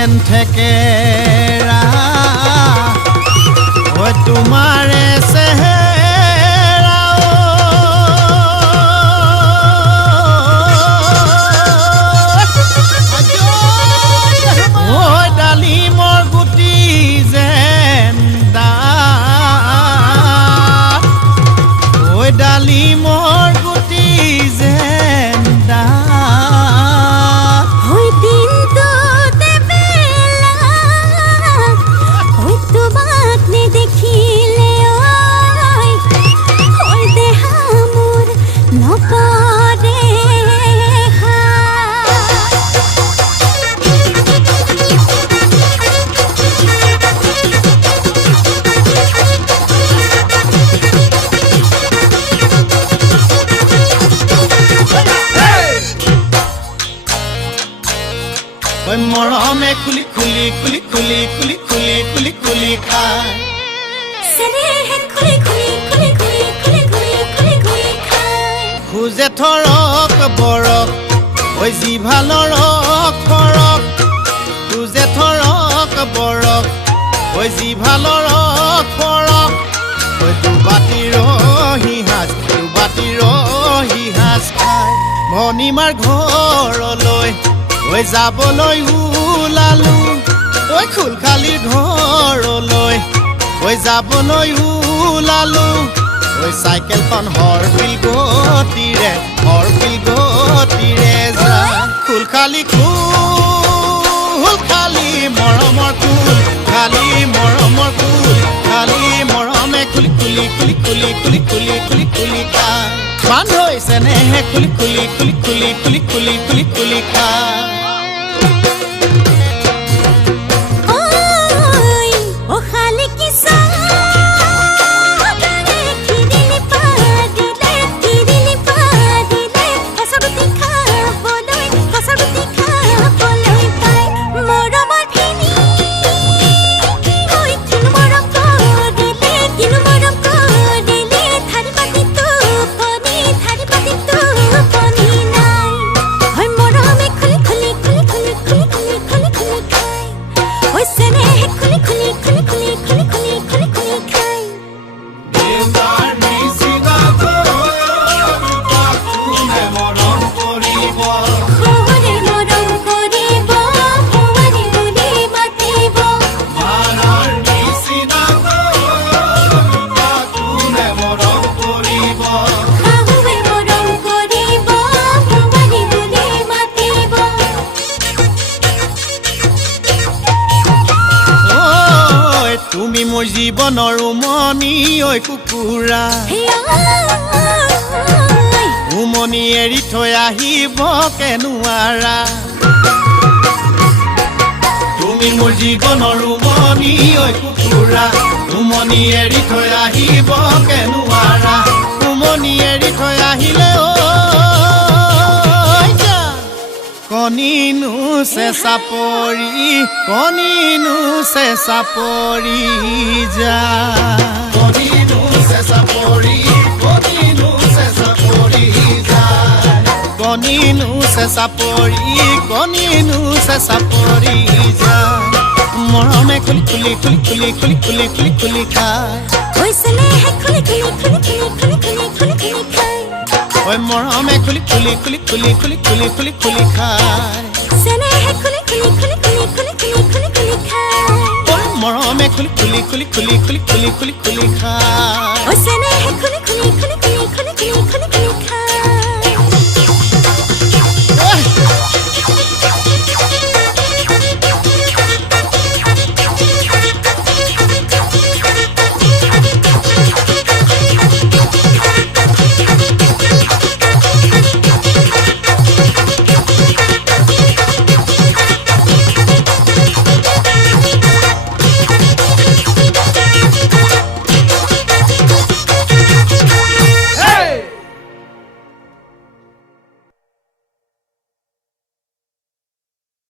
যেন থেকেৰা ঐ তোমাৰে চেহেৰা ঐ ডালিমৰ গুটি যেন ডাঠ ঐ ডালিমৰ গুটি যেন ডাঠ ওই দিনটো দেবেলা ওই তোমাক নেদেখিলে ওই দেহা মোৰ নপৰে ঐ মৰমে খুলি খুলি খুলি খুলি খুলি খুলি খুলি খুলি খায় চেনেহে খুলি খুলি খুলি খুলি খুলি খুলি খুলি খুলি খায় খোজে থৰক বৰক ঐ জিভা লৰক ফৰক খোজে থৰক বৰক ঐ জিভা লৰক ফৰক ঐ দুবাটিৰ সিহাজ খায় ভনীমাৰ ঘৰলৈ ঐ যাবলৈ ওলালো ঐ খুলখালিৰ ঘৰলৈ ঐ যাবলৈ ওলালো ঐ চাইকেলখন হৰপিল গতিৰে যায় খুলখালি খালি মৰমৰ কুল খালি মৰমৰ কুল খালি মৰমে খুলি খুলি খুলি খুলি খুলি খুলি খুলি খুলি খায় বান হৈছে নেহে খুলি খুলি খুলি খুলি খুলি খুলি খুলি খুলি খায় ও খালি কিসা কিদিলি পাদিলে ফসবতি খাবলৈ পাই মৰমৰ ফেনি কিনো মৰম কৰিলে থাৰি পাতি টোপনি নাই হয় মৰমে খুলি খুলি খুলি খুলি খুলি খুলি খুলি খুলি খাই ঐ চেনেহে খুলি খুলি খুলি খুলি খুলি খুলি খুলি খুলি খাই ভুৱনে মৰম কৰিব ভুৱনে বুলি মাতিব শাহুৱে মৰম কৰিব ভুৱনে বুলি মাতিব ঐ তুমি মোৰ জীৱনৰ উমনি ঐ কুকুৰা উমনি এৰি থৈ আহিব কেনুৱাৰা তুমি মোৰ জীৱনৰ উমনি ঐ কুকুৰা উমনি এৰি থৈ আহিব কেনুৱাৰা উমনি এৰি থৈ আহিলে ঐ কণিনো চেঁচা পৰি যা কণিনো চেঁচা পৰি যা মৰমে খুলি খুলি খুলি খুলি খুলি খুলি খুলি খুলি খায় ঐ চেনেহে খুলি খুলি খুলি খুলি খুলি খুলি খুলি খুলি খাই ঐ মৰমে খুলি খুলি খুলি খুলি খুলি খুলি খুলি খুলি খায় চেনেহে খুলি খুলি খুলি খুলি খুলি খুলি খুলি খুলি খাই ঐ মৰমে খুলি খুলি খুলি খুলি খুলি খুলি খুলি খুলি খায় ঐ চেনেহে